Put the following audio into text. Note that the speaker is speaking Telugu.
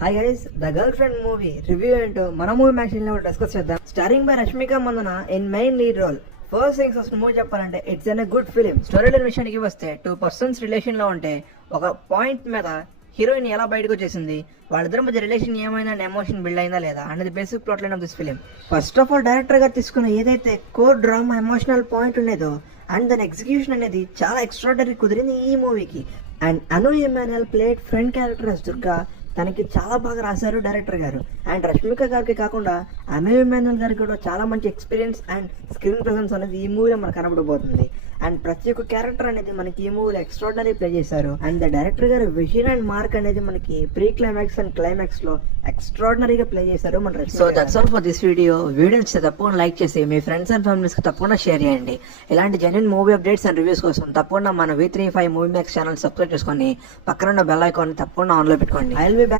Hi guys, the girlfriend movie review ఏంటో మన మూవీ మ్యాక్సిన్ లో డిస్కస్ చేద్దాం. Starring by Rashmika Mandanna in main lead role. First things first movie చెప్పాలంటే it's an good film. Story line విషయానికి వస్తే 2 persons రిలేషన్ లో ఉంటే ఒక పాయింట్ మీద హీరోయిన్ ఎలా బయటకు వచ్చేసింది, వాళ్ళిద్దరి మధ్య రిలేషన్ ఏమైనా ఎమోషన్ బిల్డ్ అయిందా లేదా అనేది basic plot line of this film. First of all director గారు తీసుకున్న ఏదైతే కోర్ డ్రామా ఎమోషనల్ పాయింట్ ఉండేదో అండ్ దాని ఎగ్జిక్యూషన్ అనేది చాలా ఎక్స్ట్రాడనరీ కుదిరింది ఈ మూవీకి. And Anu Emmanuel played friend character as Durga. తనకి చాలా బాగా రాశారు డైరెక్టర్ గారు. అండ్ రష్మిక గారికి కాకుండా అను ఎమాన్యుయల్ గారికి కూడా చాలా మంచి ఎక్స్పీరియన్స్ అండ్ స్క్రీన్ ప్రెసెన్స్ అనేది ఈ మూవీలో మనకు కనబడబోతుంది. అండ్ ప్రతి ఒక్క క్యారెక్టర్ అనేది మనకి ఈ మూవీలో ఎక్స్ట్రాడనరీ ప్లే చేశారు. అండ్ ద డైరెక్టర్ గారు విజన్ అండ్ మార్క్ అనేది మనకి ప్రీ క్లైమాక్స్ అండ్ క్లైమాక్స్ లో ఎక్స్ట్రాడనరీగా ప్లే చేశారు మన. So that's all for this video. Video నచ్చితే తప్పకుండా లైక్ చేసి మీ ఫ్రెండ్స్ అండ్ ఫ్యామిలీస్ కి తప్పకుండా షేర్ చేయండి. ఇలాంటి genuine movie updates and reviews కోసం తప్పకుండా మన V35 movie max channel subscribe చేసుకొని పక్కన ఉన్న బెల్ ఐకాన్ తప్పకుండా ఆన్ లో పెట్టుకోండి. I will be